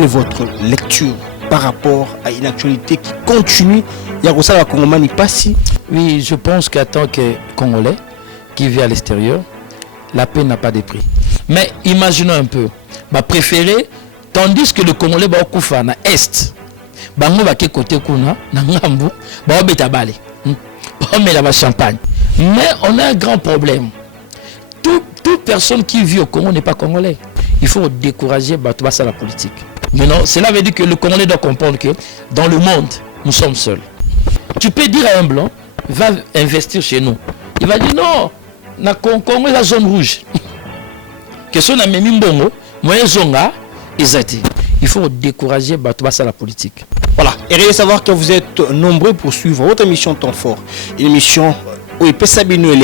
Quelle est votre lecture par rapport à une actualité qui continue? Il y a ça la Congomani passi. Oui, je pense qu'en tant que Congolais qui vit à l'extérieur, la paix n'a pas de prix. Mais imaginons un peu, préféré, tandis que le Congolais va au na est, bango va côté kuna na ngambu, ba beta balé. Ba met la champagne. Mais on a un grand problème. Toute personne qui vit au Congo n'est pas congolais. Il faut décourager la politique. Maintenant, cela veut dire que le Congolais doit comprendre que dans le monde, nous sommes seuls. Tu peux dire à un blanc, va investir chez nous. Il va dire non, na Congo la zone rouge. Que ce n'a même bongo, moyen zonga, il faut décourager la politique. Voilà, et rien savoir que vous êtes nombreux pour suivre votre émission Temps Fort. Une émission où il peut s'abîmer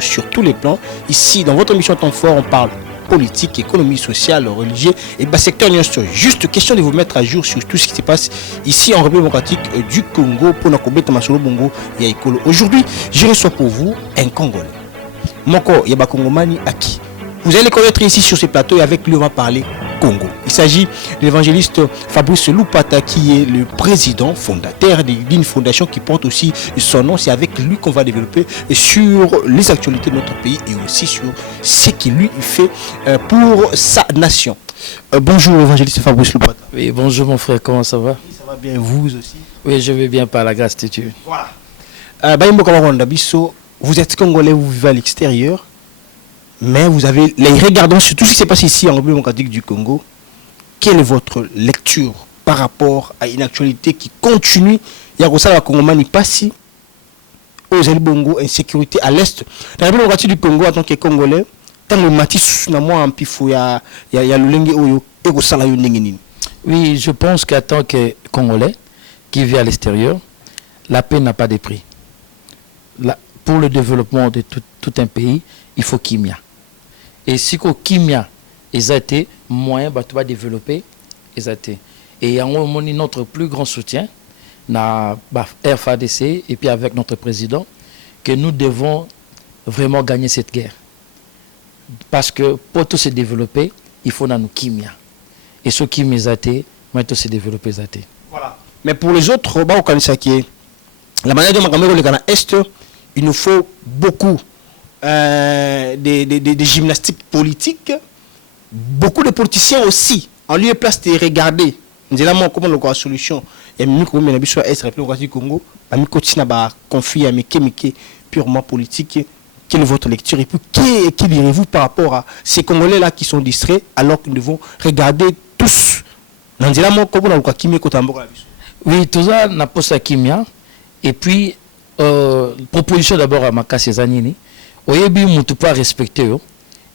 sur tous les plans. Ici, dans votre émission Temps Fort, on parle politique, économie, sociale, religieux et secteur juste question de vous mettre à jour sur tout ce qui se passe ici en République démocratique du Congo pour Nakobeta Masolo Bongo et Ekolo. Aujourd'hui, je reçois pour vous un Congolais. Moko Yaba Kongomani Aki. Vous allez connaître ici sur ce plateau et avec lui on va parler Congo. Il s'agit de l'évangéliste Fabrice Loupata qui est le président fondateur d'une fondation qui porte aussi son nom. C'est avec lui qu'on va développer sur les actualités de notre pays et aussi sur ce qu'il lui fait pour sa nation. Bonjour évangéliste Fabrice Loupata. Oui, bonjour mon frère, comment ça va? Oui, ça va bien, vous aussi? Oui, je vais bien par la grâce de Dieu. Voilà. Vous êtes congolais, vous vivez à l'extérieur. Mais vous avez, les regardons sur tout ce qui s'est passé ici en République démocratique du Congo. Quelle est votre lecture par rapport à une actualité qui continue? Il y a ça la Congomani passi aux Bongo, insécurité à l'est. Dans la République démocratique du Congo, en tant que Congolais, tant le matis na moi en pifo ya lulenge oyo et go sala yo ndengeni. Oui, je pense qu'en tant que Congolais qui vit à l'extérieur, la paix n'a pas de prix. Pour le développement de tout un pays, il faut qu'il y ait. Et si Kimia a été moyen de développer, et on a notre plus grand soutien na RFADC et puis avec notre président que nous devons vraiment gagner cette guerre. Parce que pour tout se développer, il faut nous Kimia. Et ce Kimia moi tout se développer Voilà. Mais pour les autres, la manière de Makamero le Ghana Est, il nous faut beaucoup des gymnastiques politiques, beaucoup de politiciens aussi, en lieu et place de regarder. Nous avons comment la solution. Et nous, comme nous avons est République du Congo, nous continuons confier à Mike purement politique. Quelle est votre lecture? Et puis, que direz-vous par rapport à ces Congolais-là qui sont distraits alors que nous devons regarder tous? Oui, tout ça, n'a pas sa kimia. Et puis, proposition d'abord à Makassi Zanini. Oyebi mutu pas respecter,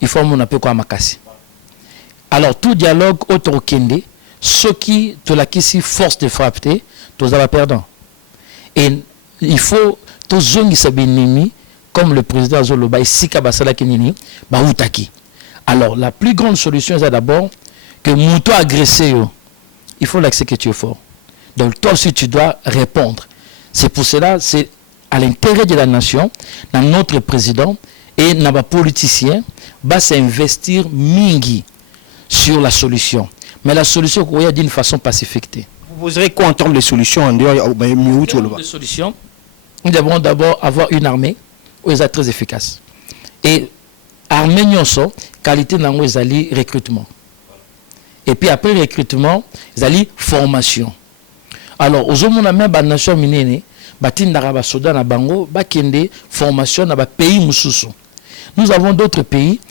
il faut mon appel quoi Makassi. Alors, tout dialogue autre kende, ceux qui, te la qui force de frapper, tous la perdant. Et il faut, tous zongi sabinimi, comme le président Zoloba, ici Kabasala Kinini, Baoutaki. Alors, la plus grande solution, c'est d'abord que mutu agressé, il faut l'accepter que tu es fort. Donc, toi aussi, tu dois répondre. C'est pour cela, c'est à l'intérêt de la nation, dans notre président et nos politiciens, va s'investir mingi sur la solution. Mais la solution, il y a d'une façon pacifique. Vous poserez quoi en termes de solutions en dehors de solutions, nous devons d'abord avoir une armée où elle est très efficace. Et armée, qualité dans le recrutement. Et puis après le recrutement, ils allaient formation. Alors, aux hommes, on a même la nation minéne, batin soda na bango, bakende formation na pays mususu. Nous avons d'autres pays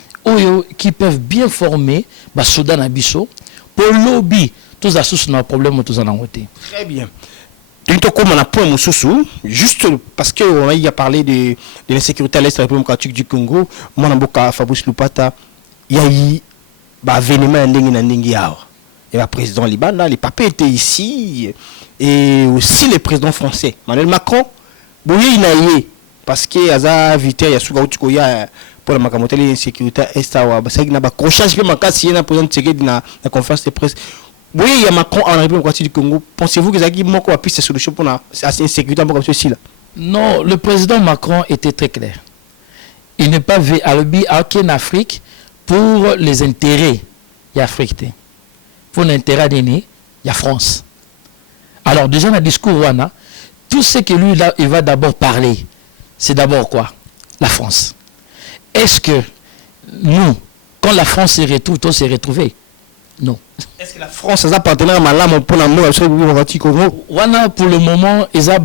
qui peuvent bien former soda na biso pour lobby tous les sous nos problèmes tous en angoté. Très bien. Comme on a point mususu, juste parce que on a parlé de l'insécurité à l'est de la République démocratique du Congo, mon amboka Fabrice Loupata, il y a eu événement ndenge na ndenge yao. Et le président Liban, les papiers étaient ici, et aussi le président français, Emmanuel Macron, il a eu, parce que Aza Viter, il y a souvent pour la Makamoteli insécurité, est il y a un crochage, il y a un président de la conférence de presse. Oui, il y a Macron en République démocratique du Congo. Pensez-vous que Zaki Moko a pris cette solution pour l'insécurité comme ceci là? Non, le président Macron était très clair. Il n'est pas vu à l'Afrique pour les intérêts de l'Afrique. pour l'intérêt de la France. Alors déjà dans le discours Wana, tout ce que lui là, il va d'abord parler, c'est d'abord quoi? La France. Est-ce que nous, quand la France se retrouve, on s'est retrouvé? Non. Est-ce que la France a un partenaire malade pour l'amour Congo? Wana pour le moment, ils ont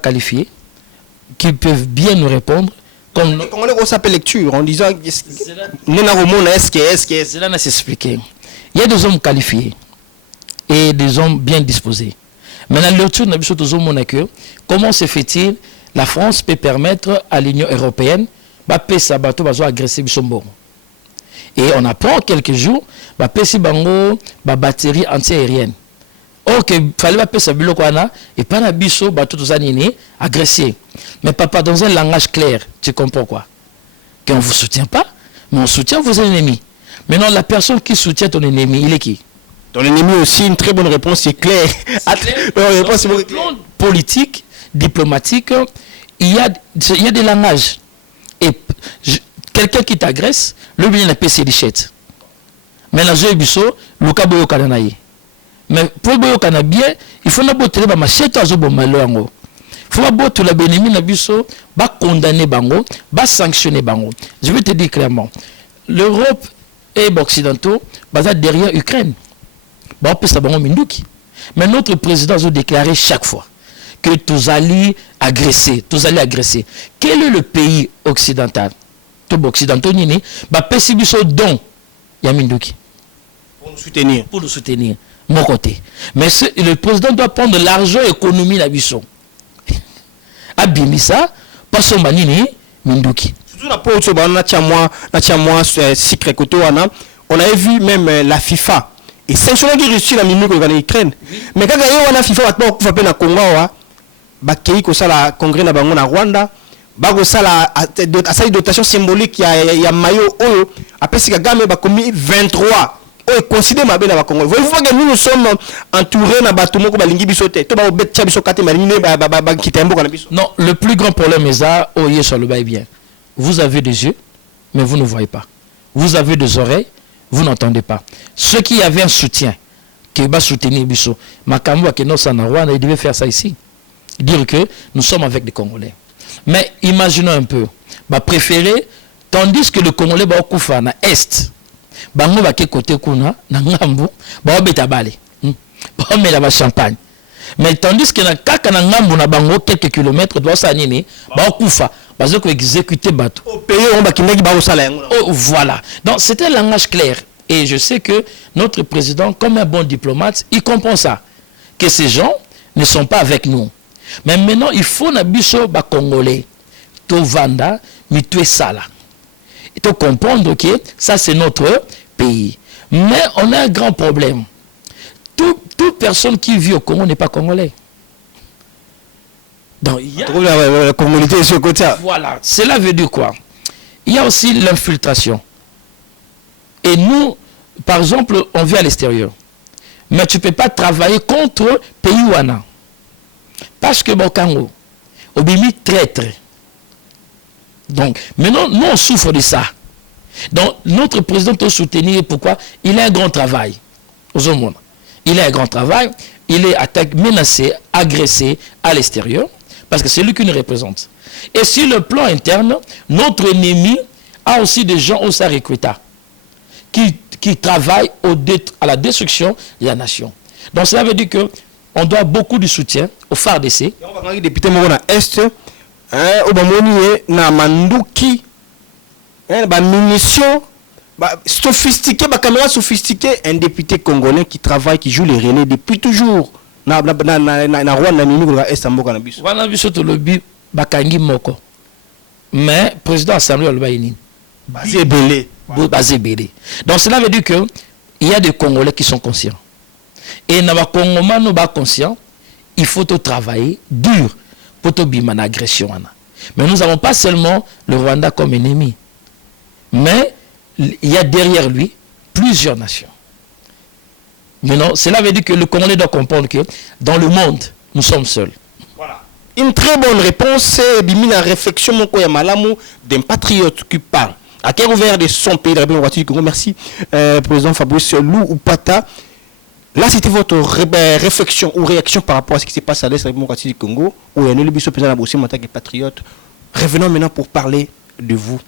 qualifié, qui peuvent bien nous répondre. Comme les Congolais ont sa lecture en disant est-ce cela n'a s'expliqué. Il y a des hommes qualifiés et des hommes bien disposés. Maintenant, le lecture n'a pas comment se fait-il la France peut permettre à l'Union européenne d'agresser Bissombo. Et on apprend quelques jours, batterie anti-aérienne. Or, il fallait pas ça et pas la biso, agressé. Mais papa, dans un langage clair, tu comprends quoi? Qu'on ne vous soutient pas, mais on soutient vos ennemis. Maintenant, la personne qui soutient ton ennemi, il est qui? Ton ennemi aussi, une très bonne réponse, c'est clair. Sur le plan politique, diplomatique, il y a des langages. Et quelqu'un qui t'agresse, le bien n'a pas ses lichettes. Mais la joie biso, le cabo kananaï. Mais pour le bien, il faut n'aboter la machette à zobo malongo. Il faut aboter la bénémie na biso, ba condamner bango, ba sanctionner bango. Je vais te dire clairement, l'Europe et l'Occidentaux, basés derrière l'Ukraine. Bah, on peut savoir Minduki. Mais notre président a déclaré chaque fois que tous allez agresser, Quel est le pays occidental? Tout occidental, bah, pessibiso don, Yaminduki. Pour nous soutenir. Pour nous soutenir. Mon côté. Mais le président doit prendre l'argent économie la biso. Abimisa, pas son manini, Minduki. Surtout la peau, on avait vu même la FIFA. Et sanctionner qui réussit la minute en Ukraine. Mais quand on a FIFA, on va faire na Congo, bakei ko sala congrès na bango na Rwanda, bako sala asali dotation symbolique ya mayo oyo apesi Kagame bakomi 23. Oyo considère mabe na Congo. Voyez-vous que nous sommes entourés na bato moko balingi biso te. To ba obetcha biso kate marine ba kitembo kana biso. Non, le plus grand problème est ça, oye sur le bail bien. Vous avez des yeux, mais vous ne voyez pas. Vous avez des oreilles, vous n'entendez pas. Ceux qui avaient un soutien, qui va soutenir Bissot, Makambo qui il devait faire ça ici. Dire que nous sommes avec des Congolais. Mais imaginons un peu, préférer, tandis que le Congolais va au na Est, bango va côté kuna, na ngambu, ba beta bale. Ba mais la champagne. Mais tandis que na kaka na ngambu na bango quelques kilomètres doit s'aniner, ba kufa, parce que exécuter bateau. Au pays on va kineki ba osala yango. Oh voilà. Donc c'était un langage clair et je sais que notre président comme un bon diplomate, il comprend ça que ces gens ne sont pas avec nous. Mais maintenant il faut na biso ba congolais to vanda mitwe sala. Il faut comprendre que ça c'est notre pays. Mais on a un grand problème. Toute personne qui vit au Congo n'est pas congolais. Donc il y a la communauté sur le côté. Voilà, cela veut dire quoi? Il y a aussi l'infiltration. Et nous, par exemple, on vit à l'extérieur. Mais tu ne peux pas travailler contre pays wana. Parce que Bokango, Obimi traître. Donc, maintenant, nous on souffre de ça. Donc, notre président doit soutenir pourquoi? Il a un grand travail. Aux monde. Il a un grand travail. Il est menacé, agressé à l'extérieur. Parce que c'est lui qui nous représente. Et sur le plan interne, notre ennemi a aussi des gens au Sarikuta qui travaillent à la destruction de la nation. Donc cela veut dire qu'on doit beaucoup de soutien au FARDC. On va député Mona Est, Obamoni na Manduki, munitions sophistiquées, caméra sophistiquée, un député congolais qui travaille, qui joue les relais depuis toujours. Na Rwanda mimi ko Est mboka na biso. Wana biso to lobi bakangi moko. Mais président assemblée le bayini. Basé belé. Basé belé. Donc cela veut dire que il y a des Congolais qui sont conscients. Et na ba Congomano ba conscient, il faut travailler dur pour te bima na agression wana. Mais nous n'avons pas seulement le Rwanda comme ennemi. Mais il y a derrière lui plusieurs nations. Maintenant, cela veut dire que le Congolais doit comprendre que dans le monde, nous sommes seuls. Voilà. Une très bonne réponse, c'est la réflexion d'un patriote qui parle. À quel ouvert de son pays de la République du Congo. Merci, président Fabrice Lou Oupata. Là, c'était votre réflexion ou réaction par rapport à ce qui s'est passé à l'Est de la Démocratie du Congo, où il y a eu le président en tant que patriote. Revenons maintenant pour parler de vous.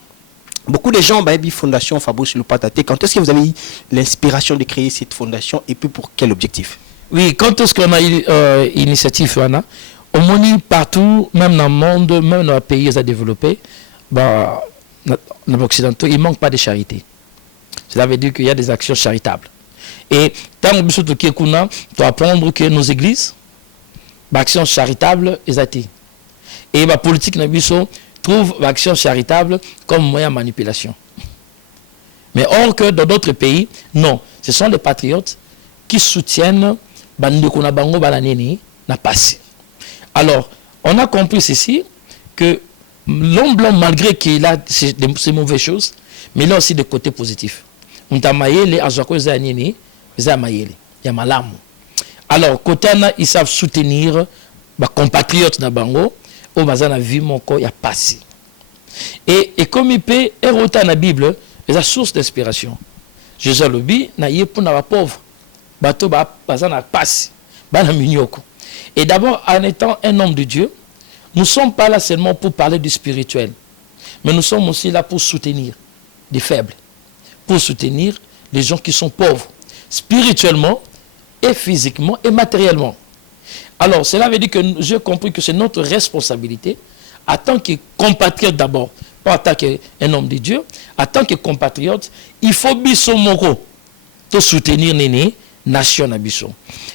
Beaucoup de gens ont une fondation Fabrice Loupata-Té. Quand est-ce que vous avez eu l'inspiration de créer cette fondation et puis pour quel objectif? Oui, quand est-ce qu'on a eu l'initiative, on monite partout, même dans le monde, même dans les pays développés, dans l'Occidentaux, il ne manque pas de charité. Cela veut dire qu'il y a des actions charitables. Et tant que nous doit apprendre que nos églises, l'actions charitable, et la politique trouve l'action charitable comme moyen de manipulation. Mais or que dans d'autres pays, non. Ce sont les patriotes qui soutiennent na passé. Alors, on a compris ceci, que l'homme blanc, malgré qu'il a ces mauvaises choses, mais il a aussi des côtés positifs. Alors, côté ils savent soutenir les compatriotes na bango, au bazana vie mon corps y a passé. Et comme il peut éroter dans la Bible, c'est la source d'inspiration. Jésus le dit, na yé pour na pauvre, bateau bazana passé, bana mignoko. Et d'abord, en étant un homme de Dieu, nous ne sommes pas là seulement pour parler du spirituel, mais nous sommes aussi là pour soutenir les faibles, pour soutenir les gens qui sont pauvres, spirituellement et physiquement et matériellement. Alors, cela veut dire que j'ai compris que c'est notre responsabilité, en tant que compatriote d'abord, pas en tant qu'un homme de Dieu, en tant que compatriote, il faut biso moko pour soutenir Néné, nation Nabiso.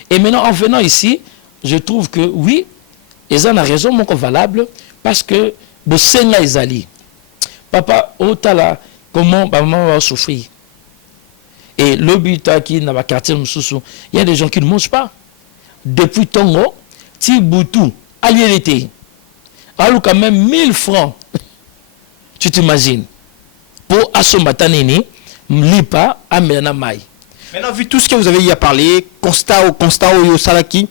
Et maintenant, en venant ici, je trouve que oui, ils ont raison, mon valable, parce que le Seigneur est allé. Papa, otala, comment maman va souffrir? Et le but qui dans le quartier, il y a des gens qui ne mangent pas. Depuis Tongo, Tiboutou, Aliété, alors quand même 1000 francs, tu t'imagines, pour Assomatanini, Mlipa, Amena Mai. Maintenant, vu tout ce que vous avez y à parler, constat au Salaki,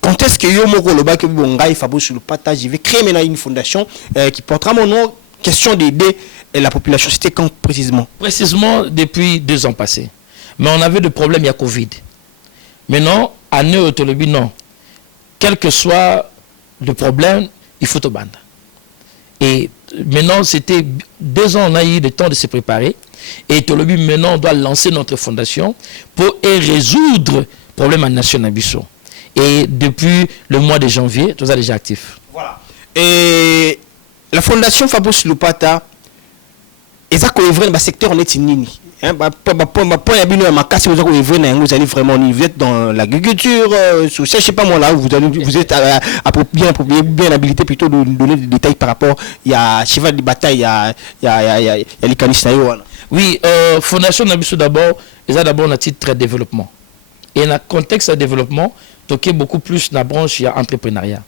quand est-ce que Yomoko Loba que Bongaï Fabrice Loupata, je vais créer maintenant une fondation qui portera mon nom, question d'aider la population. C'était quand précisément? Précisément depuis 2 ans passés. Mais on avait des problèmes, il y a Covid. Maintenant, à Néo-Tolobi, non. Quel que soit le problème, il faut te bande. Et maintenant, c'était 2 ans, on a eu le temps de se préparer. Et Tolobi, maintenant, on doit lancer notre fondation pour résoudre le problème en Nation Abisso. Et depuis le mois de janvier, tout ça est déjà actif. Voilà. Et la fondation Fabrice Loupata, ils ont œuvré dans le secteur en Etinini. Vous allez vraiment, vous êtes dans l'agriculture, je sais pas moi là, vous êtes bien habilité plutôt de donner des détails par rapport, il y a cheval de bataille, il y a les canistes. Oui, Fondation Nabiso d'abord, ils ont d'abord un titre très développement. Et dans le contexte de développement, il y a beaucoup plus dans la branche, il y a entrepreneuriat.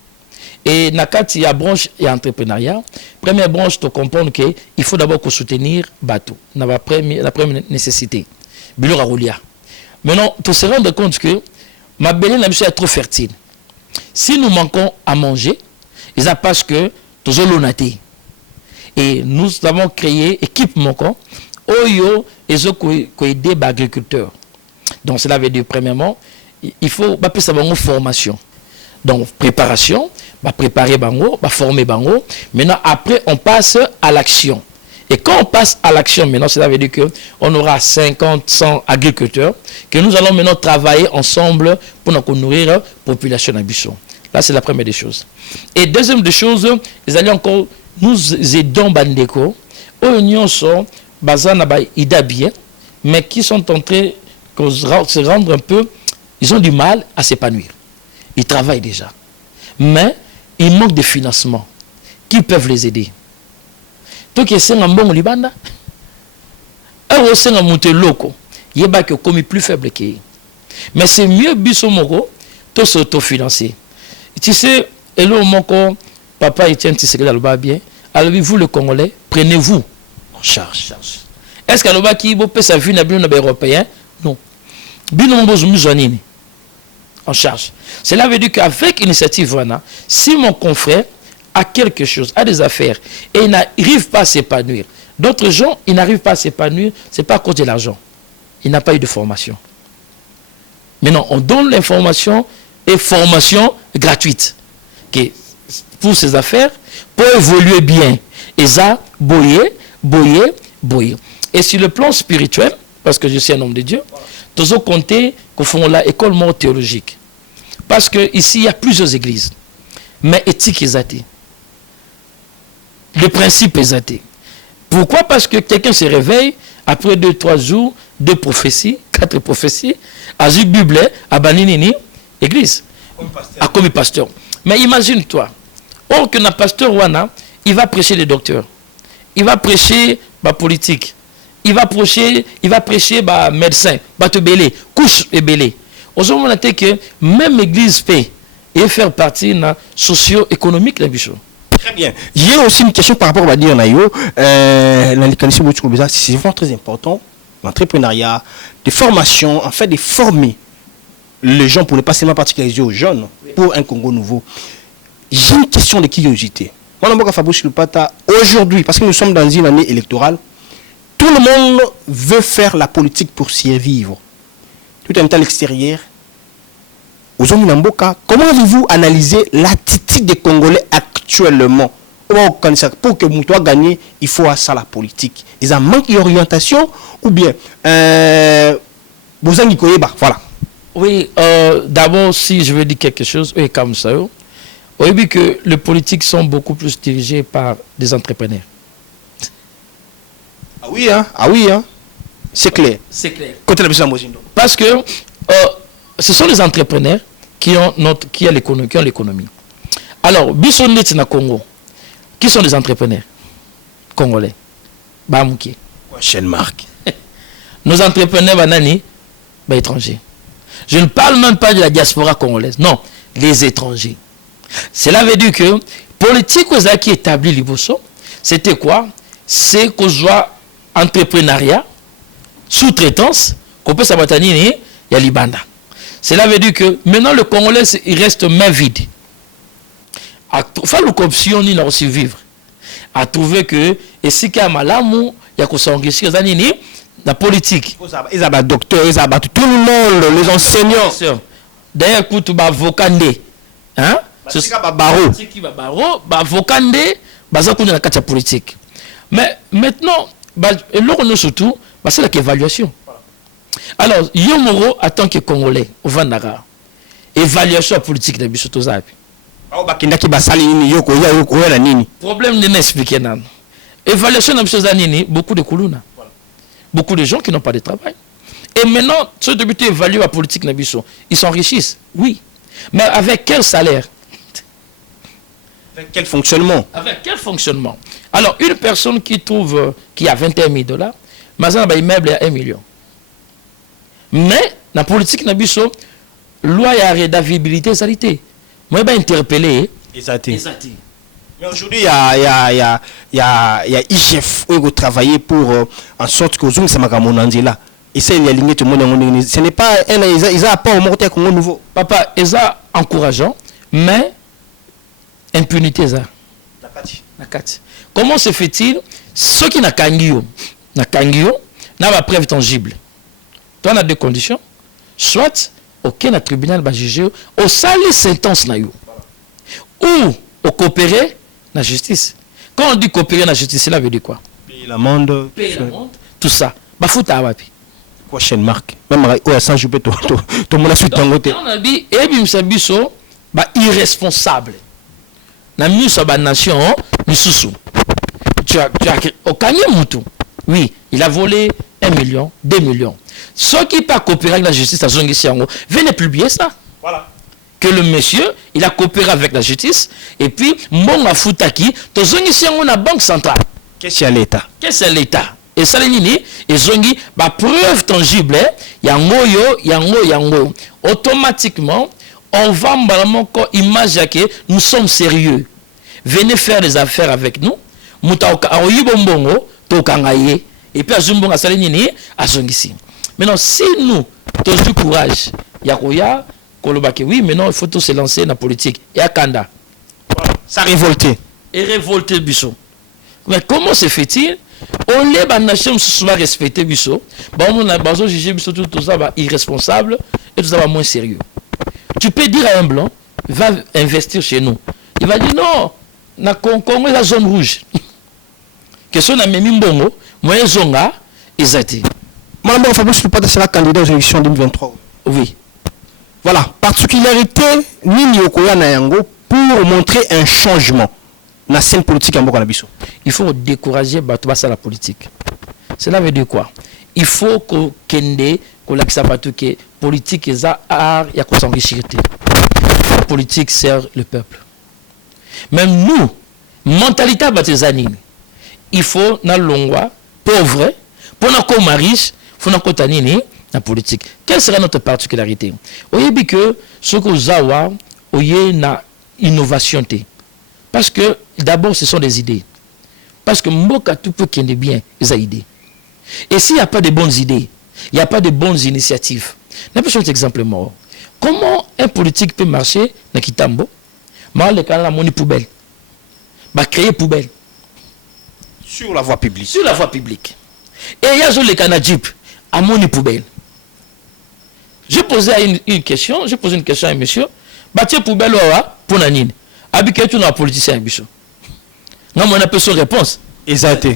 Et dans il y a branche et entrepreneuriat. Première branche, tu comprends qu'il faut d'abord soutenir bateau. La première nécessité. Maintenant, tu te rends compte que ma belle est trop fertile. Si nous manquons à manger, c'est parce que tu as l'onaté. Et nous avons créé équipe manquant. Oyo et zo ko aider les agriculteurs. Donc cela veut dire premièrement, il faut pas savoir une formation. Donc préparation, préparer bango, former bango. Maintenant après on passe à l'action. Et quand on passe à l'action maintenant, cela veut dire que on aura 50, 100 agriculteurs que nous allons maintenant travailler ensemble pour nourrir la population d'Abisson. Là c'est la première des choses. Et deuxième des choses, ils allaient encore nous aidons Bandeko, aux sont basana ida bien, mais qui sont en train de se rendre un peu, ils ont du mal à s'épanouir. Ils travaillent déjà. Mais il manque de financement. Qui peuvent les aider? Tout qui est un bon Libanda, eux aussi un monté loco. Il y a que comme plus faible que. Mais c'est mieux bisomoko, tout s'autofinancer. Tu sais, et là moko, papa Etienne Tshisekedi le bien. Alors vous le Congolais, prenez-vous en charge. Est-ce que l'Oba qui peut sa vie n'a bien européen? Non. Binombo Zoumizouanini. En charge. Cela veut dire qu'avec l'initiative Wana, si mon confrère a quelque chose, a des affaires, et il n'arrive pas à s'épanouir, d'autres gens, ils n'arrivent pas à s'épanouir, ce n'est pas à cause de l'argent. Il n'a pas eu de formation. Maintenant, on donne l'information et formation gratuite pour ces affaires, pour évoluer bien. Et ça, boyer. Et sur le plan spirituel, parce que je suis un homme de Dieu, tous ont compté qu'on fait la école mort théologique. Parce qu'ici, il y a plusieurs églises. Mais éthique est athée. Le principe est athée. Pourquoi? Parce que quelqu'un se réveille après 2-3 jours, 2 prophéties, 4 prophéties, à la Bible, à Baninini, église, à comme pasteur. Mais imagine-toi, or que un pasteur Wana, il va prêcher les docteurs, il va prêcher la politique, il va prêcher médecin, va te belé, couche et belé. Aujourd'hui, on a dit que même l'église fait et faire partie de la socio-économique de Bichot. Très bien. J'ai aussi une question par rapport à dire Nayo. C'est vraiment très important. L'entrepreneuriat, des formations, en fait, de former les gens pour ne pas seulement particulariser aux jeunes, pour un Congo nouveau. J'ai une question de curiosité. Aujourd'hui, parce que nous sommes dans une année électorale, tout le monde veut faire la politique pour survivre. Tout en temps l'extérieur. Comment avez-vous analysé l'attitude des Congolais actuellement? Pour que Moutoua gagne, il faut à ça la politique. Ils ont manque d'orientation ou bien voilà. Oui, d'abord, si je veux dire quelque chose, oui, comme ça, oui, vu que les politiques sont beaucoup plus dirigés par des entrepreneurs. Ah oui, hein? C'est clair. C'est clair. Parce que ce sont les entrepreneurs qui ont l'économie. Alors, Bissonnet na Congo, qui sont les entrepreneurs congolais? Bamouki. Marque. Nos entrepreneurs banani, étrangers. Je ne parle même pas de la diaspora congolaise. Non, les étrangers. Cela veut dire que politique qui établit Liboso, c'était quoi? C'est qu'on soit entrepreneuriat, sous-traitance, qu'on peut s'abattre il y a Libanda. Cela veut dire que maintenant le Congolais il reste main vide. À faire l'option ni aussi vivre. À trouver que et si qu'il y a malamu, il y a qu'on s'enrichir la politique. Ils ont docteur, ils ont tout le monde, les enseignants. D'ailleurs, écoute, Vokande, hein? C'est barreau. Vokande, la politique. Mais maintenant, surtout, c'est l'évaluation. Alors, Yomoro, en tant que Congolais, au Vandara, évaluation politique de Bissotozapi. Problème de n'expliquer non. Évaluation de Bissotozapi, beaucoup de Koulouna. Beaucoup de gens qui n'ont pas de travail. Et maintenant, ceux de but évaluent la politique de Bisso, ils s'enrichissent, oui. Mais avec quel salaire? Avec quel fonctionnement? Avec quel fonctionnement? Alors, une personne qui trouve, qui a 21 000 $, maintenant, il meuble à 1 million. Mais, la politique de Bisso, loi et rédavabilité, ça l'était. Moi, je vais interpeller. Mais aujourd'hui, il y a IGF qui travaille pour en sorte que Zoom c'est là. Et c'est aligné tout le monde. Ce n'est pas ils n'ont pas augmenté comme nouveau. Papa, ils sont encourageants, mais impunité ça. Comment se fait-il? Ceux qui n'ont pas n'a preuve tangible. Toi, on a 2 conditions. Soit aucun tribunal va juger au salut sentence na yo. Ou au coopérer la justice. Quand on dit coopérer la justice, cela veut dire quoi? Payer l'amende. Tout ça. Bafuta awapi. Quoi chaîne marque. Même sans jouer tout le monde a su tangoter. On a dit biso irresponsable. Na miso ba nation misusu. Tu as au Kanye Moutou. Oui, il a volé 1 million, 2 millions. Ceux qui pas coopérer avec la justice à Zongisiango, venez publier ça. Voilà. Que le monsieur, il a coopéré avec la justice, et puis, Mbonga Foutaki, to Zongisiango na banque centrale. Qu'est-ce qu'il y a l'État? Qu'est-ce que l'État? Et ça, et Zongi, preuve tangible, yango. Automatiquement, on va vraiment image que nous sommes sérieux. Venez faire des affaires avec nous. Et puis, Azumbonga Salinini, Azongisi. Maintenant, si nous, tous du courage, Yakoya, Kolobake, oui, maintenant, il faut tous se lancer dans la politique. Et à Kanda. Ça révolté. Et révolté, Bissot. Mais comment se fait-il? On les nation soit respecté Bissot. On a besoin de juger Bissot tout ça irresponsable et tout ça va moins sérieux. Tu peux dire à un blanc, va investir chez nous. Il va dire non, na Congo la zone rouge. Question na memi mbongo, moyen zonga, ezati. Madame Fabrice Loupata sera candidat aux élections 2023. Oui. Voilà, particularité Nini Okoya Nayango pour montrer un changement dans la scène politique en Bokanabiso. Il faut décourager Batouassa la politique. Cela veut dire quoi? Il faut que Kende, que la politique et art, il y a qu'on s'enrichir. La politique sert le peuple. Même nous, mentalité batezanine, il faut na longwa pauvre, pour na comme riche, faut na kotanini la politique. Quelle sera notre particularité? Oye bi que ce que zawa oye na innovation te. Parce que d'abord ce sont des idées. Parce que mboka tout peut qu'il y ait bien des idées. Et s'il n'y a pas de bonnes idées, il n'y a pas de bonnes initiatives. N'importe quel exemple mort. Comment un politique peut marcher dans Kitambo? Mal le canal la poubelle. Bah créer poubelle. Sur la voie publique. Sur la voie publique. Et il y a le canal Jeep à mon poubelle. J'ai posé une question à un monsieur. Bâtir poubelle pour Nanine. Habitué tout dans la politicien bicho. Non, on a peu son réponse. Exact.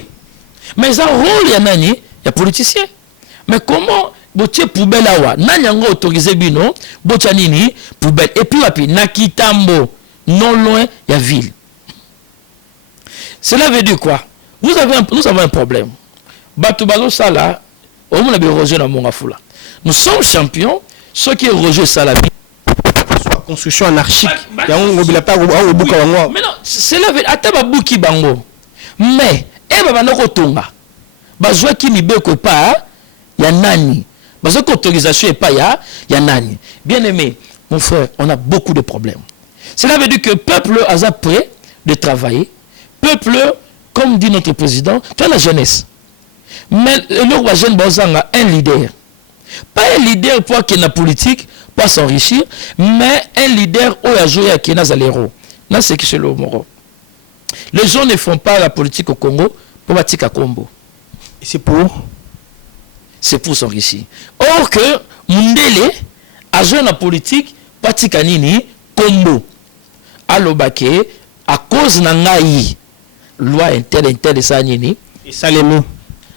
Mais ça rôle il y a nani, il y a politicien. Mais comment bâtir poubelle là nani a autorisé bino, bâtir nini poubelle et puis Nakitambo non loin il y a ville. Cela veut dire quoi? Nous avons un problème. Batubalo Sala, au moins la érosion dans Mongafula. Nous sommes champions, ceux qui érogent Salami. Soit construction anarchique. Mais non, c'est la vérité. Attends, Bouki Bango. Mais, tonga. Bazwa qui mi beko pas, ya nani. Bazwa autorisation et pas ya nani. Bien aimé, mon frère, on a beaucoup de problèmes. Cela veut dire que le peuple a prêt de travailler. Peuple, comme dit notre président, tu as la jeunesse. Mais le roi jeune Bozanga un leader. Pas un leader pour qui est la politique, pour s'enrichir, mais un leader où il a joué à Kena Zalero. Là, c'est qui c'est le Moro. Les gens ne font pas la politique au Congo pour bâtir à Combo. Et c'est pour? C'est pour s'enrichir. Or que Mundele a joué la politique pour bâtir Nini Combo. Alobake, à cause nangaï, loi inter ça Nini. Et ça les mots.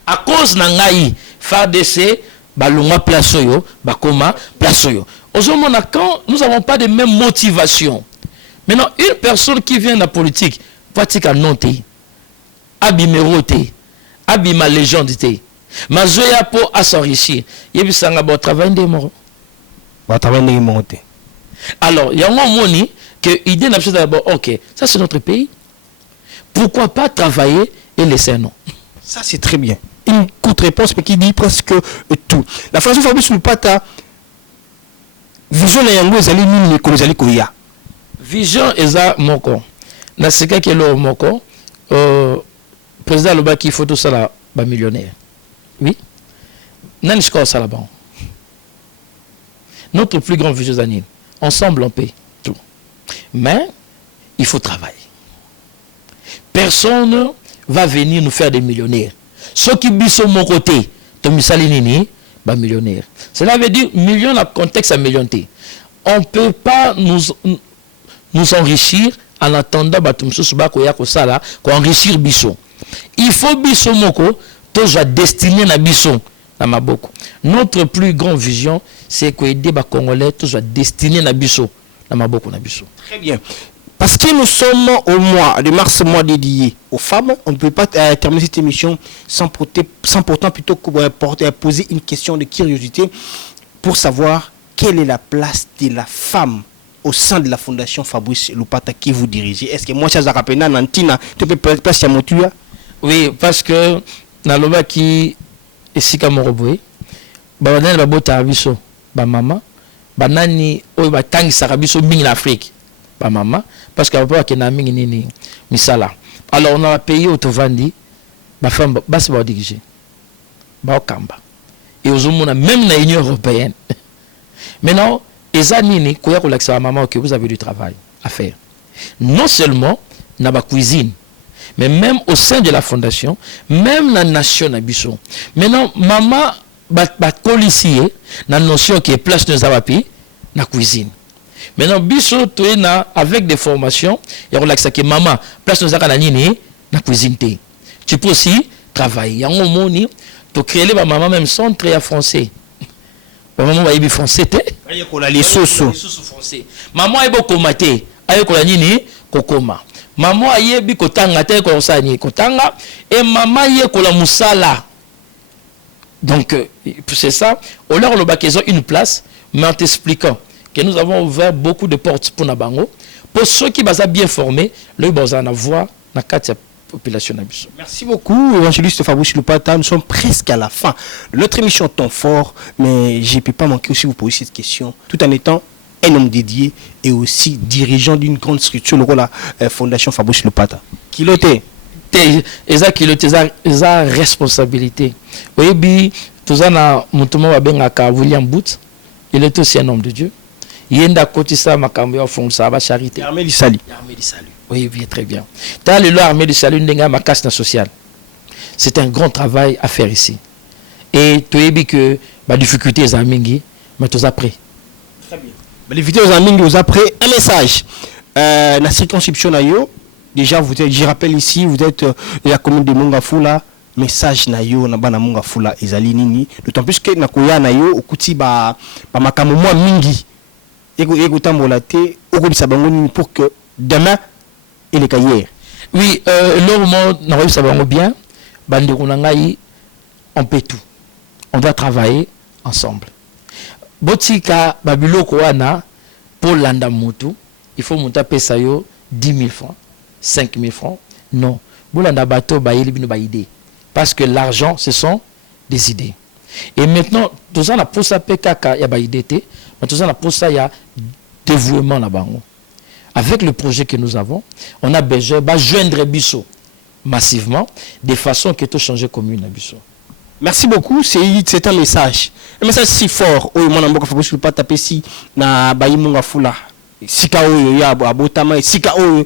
À cause nangaï, FARDC, balunga plasoyo, bakoma plasoyo. Aujourd'hui, quand nous n'avons pas de même motivation. Maintenant, une personne qui vient de la politique, pratique à noter, abimeroté, abima légendité, mazoya pour à s'enrichir. Il y a un travail de mort. Alors, il y a un moment que l'idée n'a pas d'abord, ok, ça c'est notre pays. Pourquoi pas travailler et laisser un nom? Ça c'est très bien. Une courte réponse, mais qui dit presque tout. La Fondation Fabrice Loupata, vision Nayango, ils allaient nous les koya. Vision eza moko. Na seka qui est le moko. Président Loba qui faut tout ça là, ba millionnaire. Oui. Nanishko ça là-bas. Notre plus grand vision d'année. Ensemble on paie tout. Mais il faut travailler. Personne va venir nous faire des millionnaires. Ceux qui sont mon côté, Tomisalinini, bah millionnaire. Cela veut dire million dans le contexte à millionté. On ne peut pas nous enrichir en attendant qu'on enrichir Bisson. Il faut Bisson Moko, toujours destiné à Bisson. Notre plus grande vision, c'est que les Congolais toujours destiné à Bisson. Très bien. Parce que nous sommes au mois de mars, mois dédié aux femmes, on ne peut pas terminer cette émission sans pourtant plutôt poser une question de curiosité pour savoir quelle est la place de la femme au sein de la Fondation Fabrice Loupata qui vous dirigez. Est-ce que moi, Chaza Rapena, Nantina, tu peux placer à Motuya? Oui, parce que dans le qui est si comme Roboué, Babadan Babota Abiso, Bamama, Banani, Obatang Sarabiso, Bing l'Afrique. Maman, parce que papa qui n'a mis ni misala. Alors on a payé au Tovandi, ma femme basse va diriger, ba Kamba. Et aux hommes même dans l'Union européenne. Maintenant, les années quoi que l'accès à maman que vous avez du travail à faire. Non seulement dans la cuisine, mais même au sein de la fondation, même dans la nation Abisson. Maintenant, maman policier na notion qui est place de zawapi na cuisine. Maintenant biso to na avec des formations et relaxa que maman place de zaka na nini na cuisine té. Tu peux aussi travailler. Yango moni to créer les maman même centre à français. Maman va y français té. Aye ko la les soso français. Maman ay boko maté. Aye ko la nini kokoma. Maman aye bi kotanga té ko sani kotanga et maman aye ko la musala. Donc, c'est ça. On leur a une place, mais en t'expliquant que nous avons ouvert beaucoup de portes pour Nabango. Pour ceux qui sont bien formés, le besoin d'avoir la population. Merci beaucoup, évangéliste Fabrice Lupata. Nous sommes presque à la fin de notre émission Temps Fort, mais je ne peux pas manquer aussi vous poser cette question, tout en étant un homme dédié et aussi dirigeant d'une grande structure, le rôle de la Fondation Fabrice Lupata. Qui l'était? Eza responsabilité. Oui, tout ça na mutumo wa bengaka William Booth, il est aussi un homme de Dieu. Yenda kotisa makambo ya fonsa ba charité. Armée du Salut. Armée du Salut. Oui, bien très bien. Dans le Armée du Salut ndenga makas na social. C'est un grand travail à faire ici. Et tu es que ba difficulté za mingi, mais tous après. Très bien. Les vidéos za mingi aux après un message. La circonscription na yo. Déjà, je rappelle ici, vous êtes la commune de Mongafula, message na yo na bana Mongafula ezali nini. D'autant plus que na koya na yo okuti ba makamu mwa mingi. Ego tambola te okobisa bango nini pour que demain et les hier. Oui, normalement na koyisa bango bien. Bande kunangai on peut tout. On doit travailler ensemble. Botika babiloko wana pour landa mutu, il faut monter pesa yo 10 000 francs. 5 000 francs. Non. Parce que l'argent, ce sont des idées. Et maintenant, tout ça, la posa PKK, il y a des idées, mais tout ça, la posa, il y a dévouement là-bas. Avec le projet que nous avons, on a besoin de joindre Bisso massivement, de façon que tout change commune à Bisso. Merci beaucoup, c'est un message. Un message si fort. Oh, mon amour, il ne faut pas taper si na bayi munga fula. Sika oyo ya abotama, sika oyo.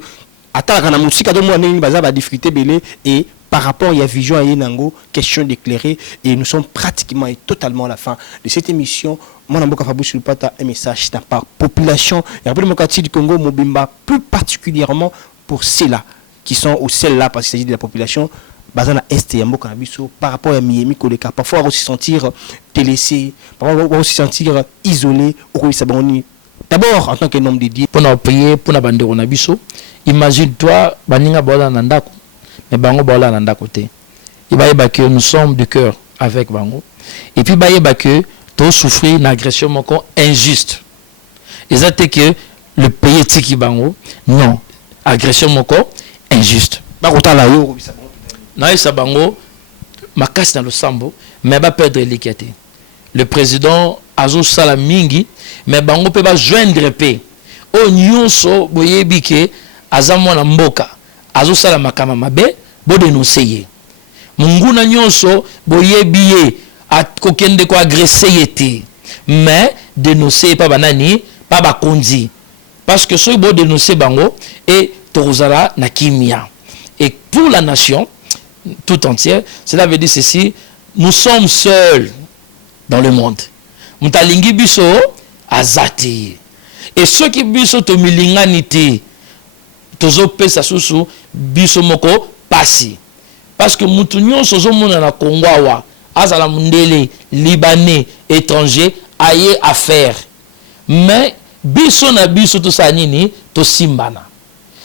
Et par rapport à la vision à Yenango, question d'éclairer, et nous sommes pratiquement et totalement à la fin de cette émission. Mon amour Fabrice Lupata, un message d'un par population et après le démocratique du Congo Mobimba, plus particulièrement pour ceux-là qui sont ou celles-là parce qu'il s'agit de la population Bazana Est et Yambo Kanabiso par rapport à Miami Koleka. Parfois on va se sentir délaissé, parfois on va se sentir isolé au Saboni. D'abord, en tant qu'un homme dédié, pour nous prier, pour nous bandeau nabiso, imagine-toi, baninga bola nandako, mais bango bola nandako te. Il va que nous sommes de cœur avec bango. Et puis bah que tu souffrir une agression moko injuste. Et ça que le pays tiki bango, non, agression moko injuste. Bakota la yo, na isa bango makasi na le sambo, mais ba perdre l'équité. Le président azo sala mingi mais bango pe ba joindre pe o nyonso boyebi ke azamo na mboka azo sala makama mabe bo dénoncer ye munguna nyonso boyebi ye akokende ko agresser yete mais dénoncer pas banani pas ba konzi parce que so bo dénoncer bango et tozala na kimia et pour la nation tout entière cela veut dire ceci, nous sommes seuls dans le monde. Mutalingi biso azati. Et ceux qui biso to milinganité tozo pesa susu biso moko pasi. Parce que mutu nyonso zo mona na Kongo azala mundele libanais étranger aye affaire. Mais biso na biso to sanini to simbana.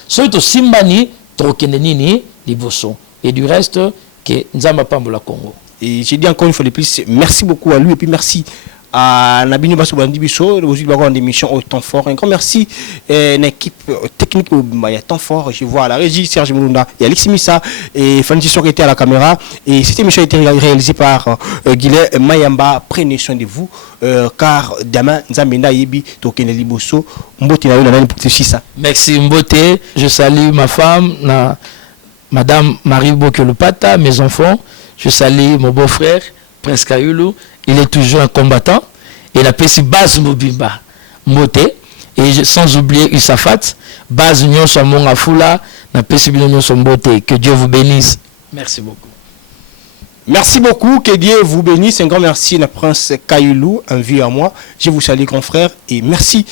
So to simbani to kende nini liboso. Et du reste que nzamba pambola Congo. Et j'ai dit encore une fois de plus, merci beaucoup à lui et puis merci à Nabini Basso Bandibiso, aujourd'hui avoir une émission au temps fort. Un grand merci à l'équipe technique il y a temps fort. Je vois à la régie Serge Moulunda et Alexis Missa et Fanny Sissor qui était à la caméra. Et cette émission a été réalisée par Guilhem Mayamba. Prenez soin de vous car demain Nzambenda Yebi Tokene Liboso Mbote na yo pour ça. Merci Mbote, je salue ma femme, Madame Marie Bokelopata, mes enfants. Je salue mon beau-frère, Prince Kayulu. Il est toujours un combattant. Il a pris base Mobimba, Moté. Et sans oublier Usafat, base Union sur Mongafula, n'a pas Union sur Moté. Que Dieu vous bénisse. Merci beaucoup. Merci beaucoup, que Dieu vous bénisse. Un grand merci à Prince Kailou, un vieux à moi. Je vous salue, confrère, et merci.